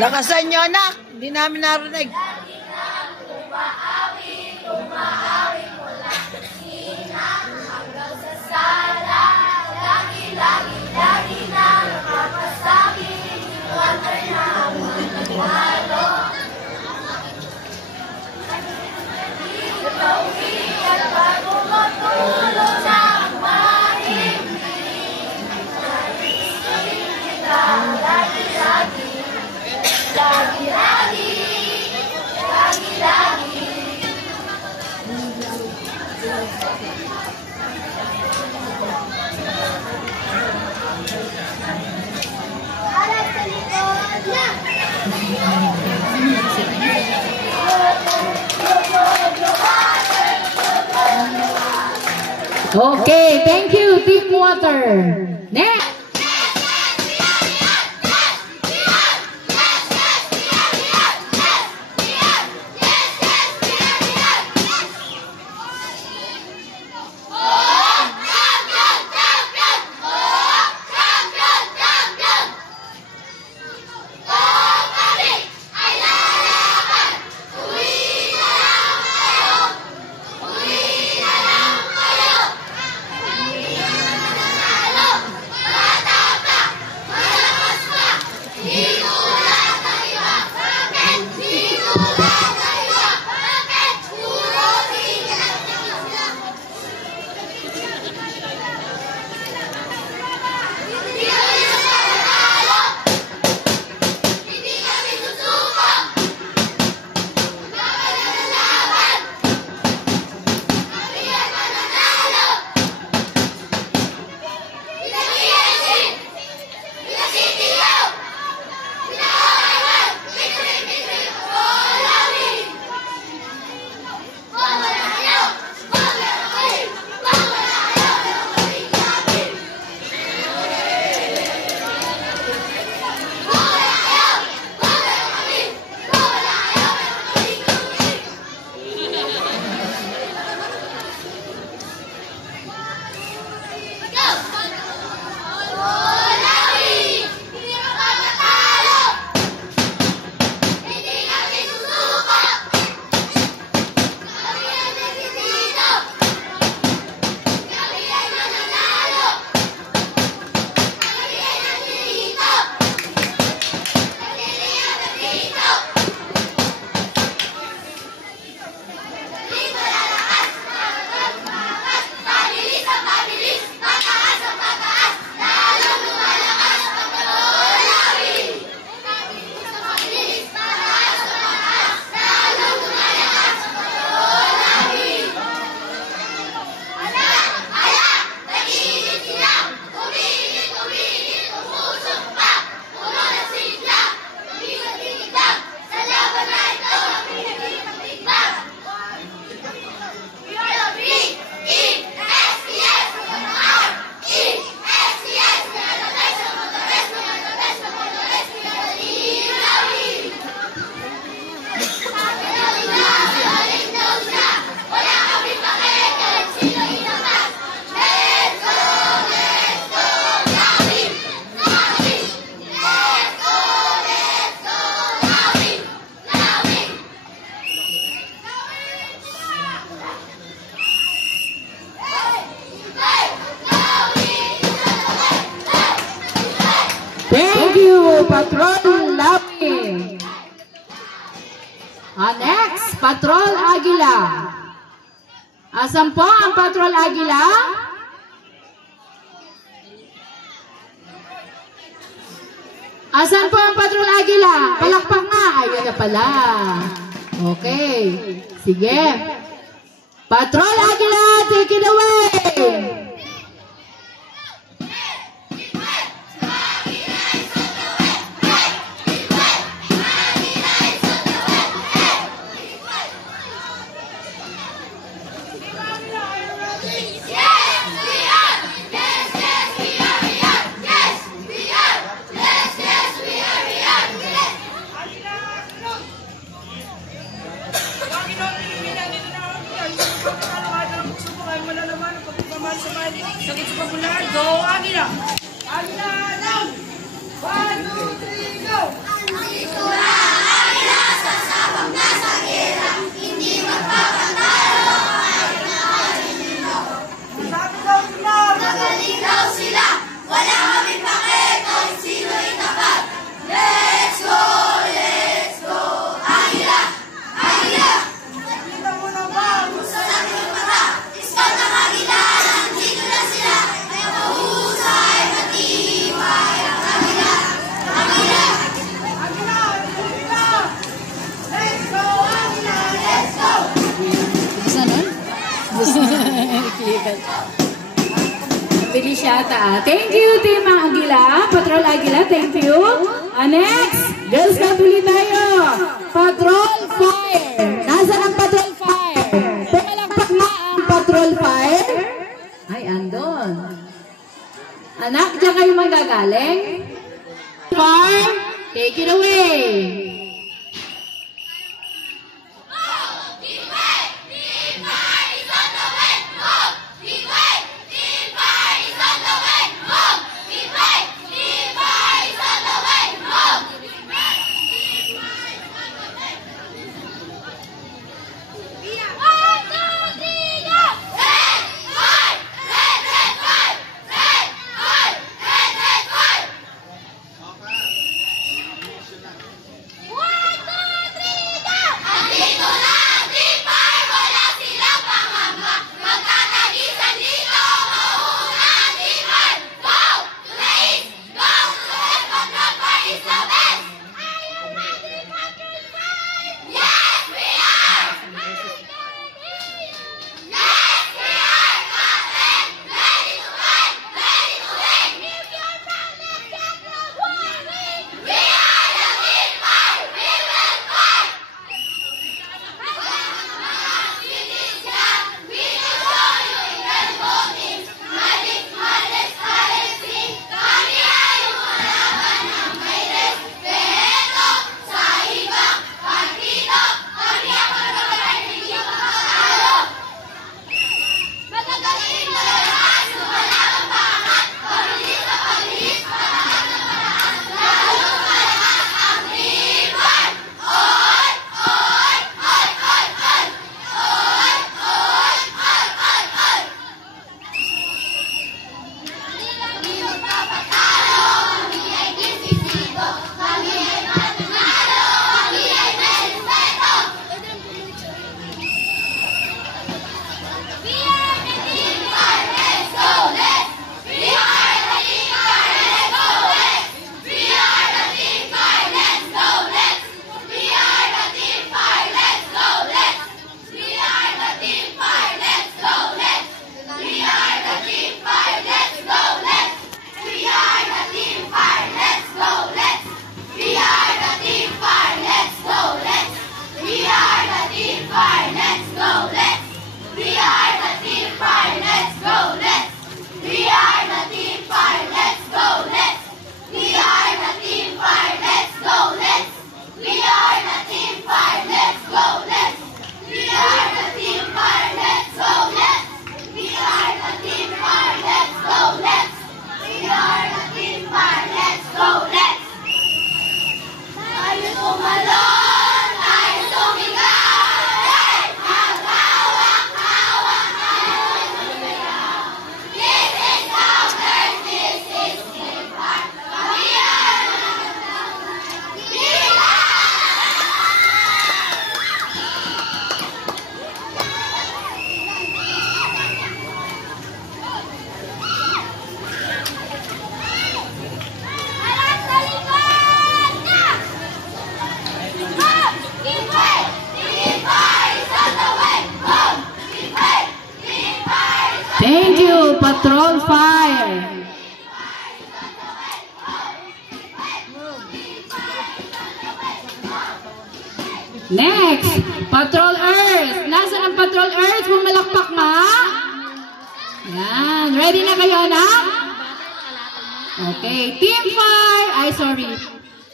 Lakasan nyo, anak. Hindi namin narinig. Okay, thank you, Team Water. Next. Patrol Lapi. Next, Patrol Agila. Asan po ang Patrol Agila? Asan po ang Patrol Agila? Palakpak nga. Ayun na pala. Okay. Sige. Patrol Agila, take it away. Sakit sa popular, go Agila! Agila now! 1, 2, 3, go! Andito na Agila sa sabang na sa gera, hindi magpapatalo ay nakahalin mo. Magaling daw sila, wala kami pake kung sino'y tapat. Let's go! Let's go! Agila! Agila! Nakita mo na ba? Gusto lang yung mata, ispot ang Agila! Bilis yata ah. Thank you, Team Agila. Patrol Agila, thank you. Next, Girls Scout ulit tayo. Patrol Fire. Nasaan ang Patrol Fire? Pumalakpak na ang Patrol Fire. Ay, andon. Anak, diyan kayo magagaling. Fire, take it away. Next, Patrol Earth. Nasaan ang Patrol Earth? Pumalakpak nga. Yan. Ready na kayo, anak? Okay. Team Fire. Ay, sorry.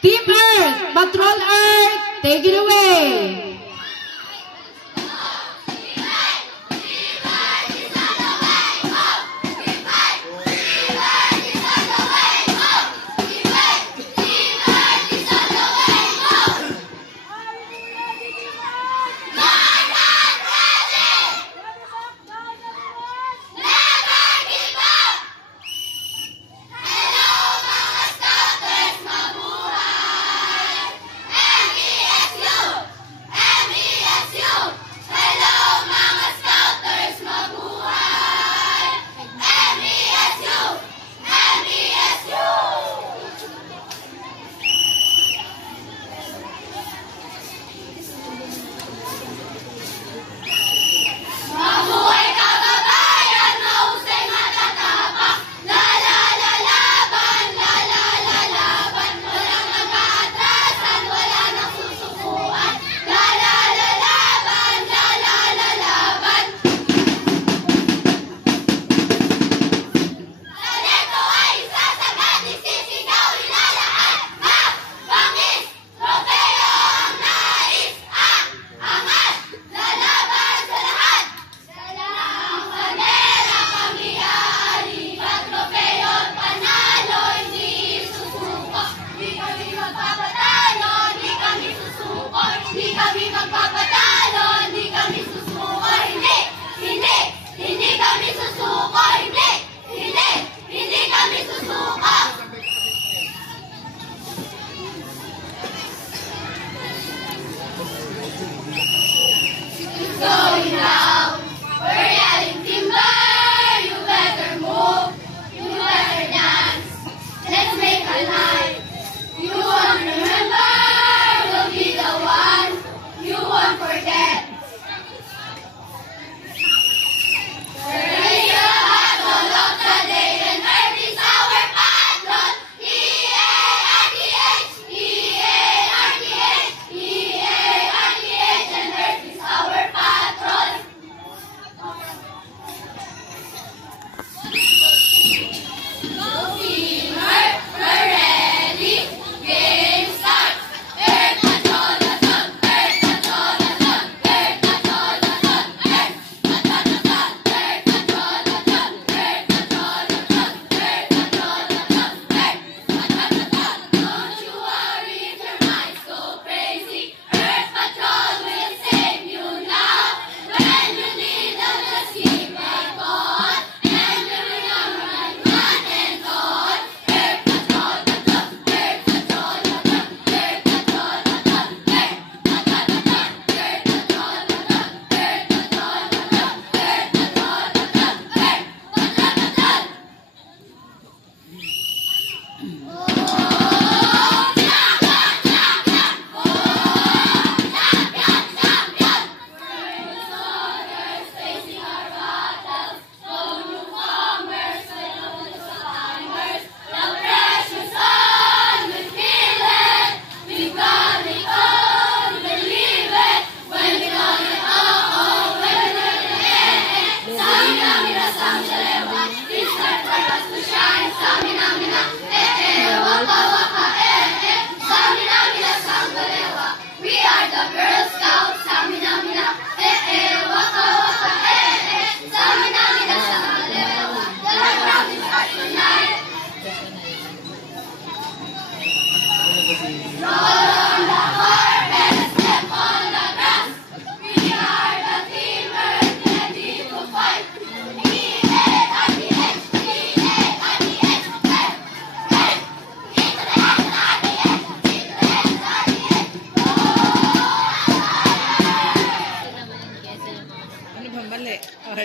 Team Earth. Patrol Earth. Take it away.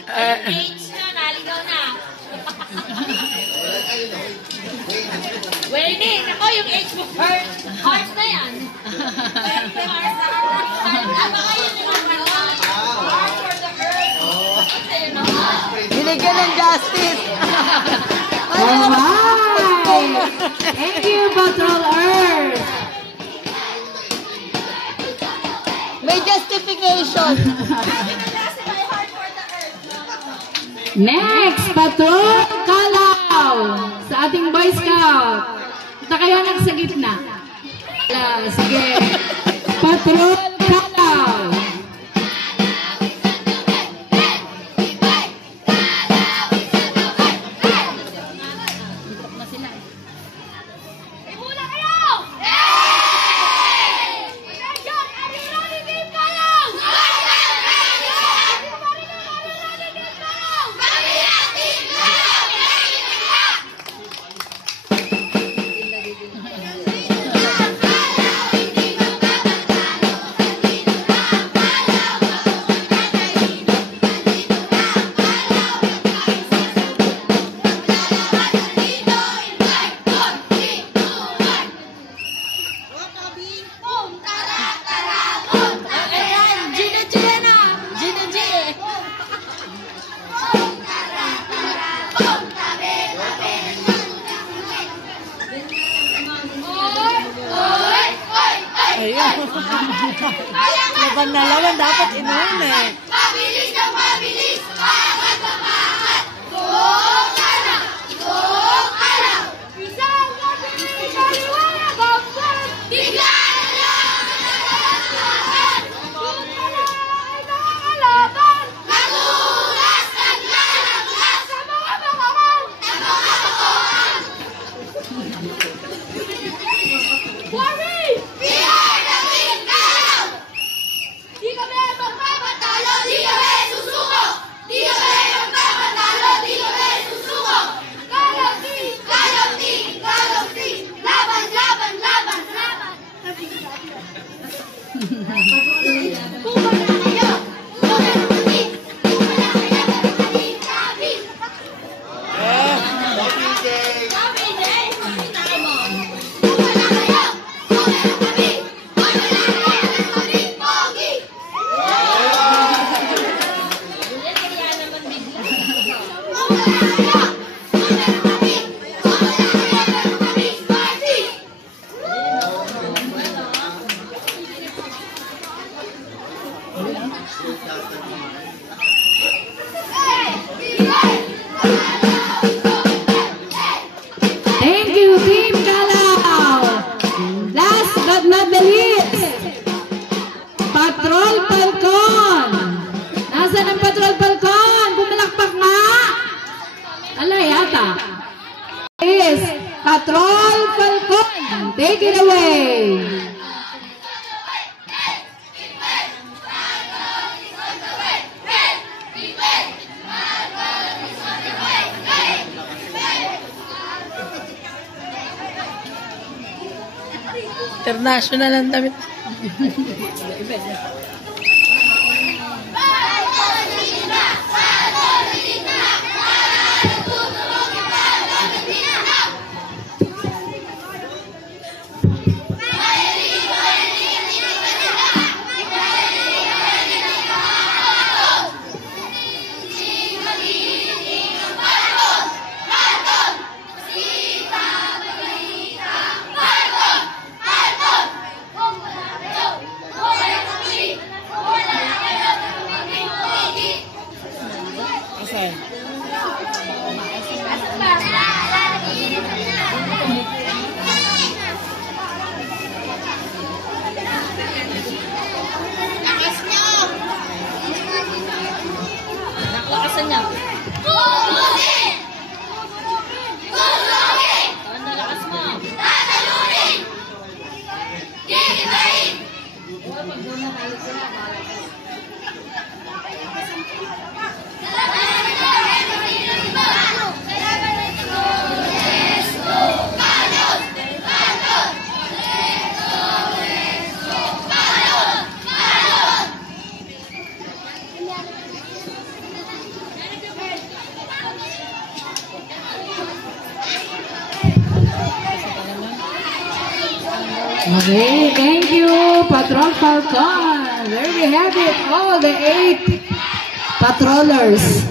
H na, naligaw na. Well, hindi. Ako yung H mo. Heart na yan. Baka yun yung heart for the earth. Binigyan ng justice. Alright! Thank you, Patrol Earth! Next, Patrol Kalaw sa ating Boy Scout. Ito kaya nasa gitna. Sige. Patrol Kalaw. Laban na laban, dapat inuun eh. Mabilis na mabilis, paangat na paangat. Go-kalaw! Isang gabi, kaliwanag ang buwan. Biglaan na lang ang nagkakalaban. Tunay na ay nakakalaban. Nagulas, naglalaglas sa mga bangawan. Worry! We are the Team Kalaw! Di kami magpapatalo, di kami susuko! Di kami magpapatalo, di kami susuko! Kalaw team! Kalaw team! Kalaw team! Laban, laban, laban, laban! Puma na kayo! Puma na kami! Puma na kayo! Kami, kami! Kami din! Kita mo! Puma na kayo! Puma na kami! Puma na kayo! Kami, pogi! Thank you, Team Kalaw. Last but not the least, Patrol Falcon. Nasaan ang Patrol Falcon? Pumalakpak nga. Ala yata. Yes, Patrol Falcon. Take it away. International ang damit. Lakasan niya. Gugugin! Gugugin! Ang lakas mo. Tatalunin! Gigibahin! Okay, thank you, Patrol Falcon. There we have it, all the 8 patrollers.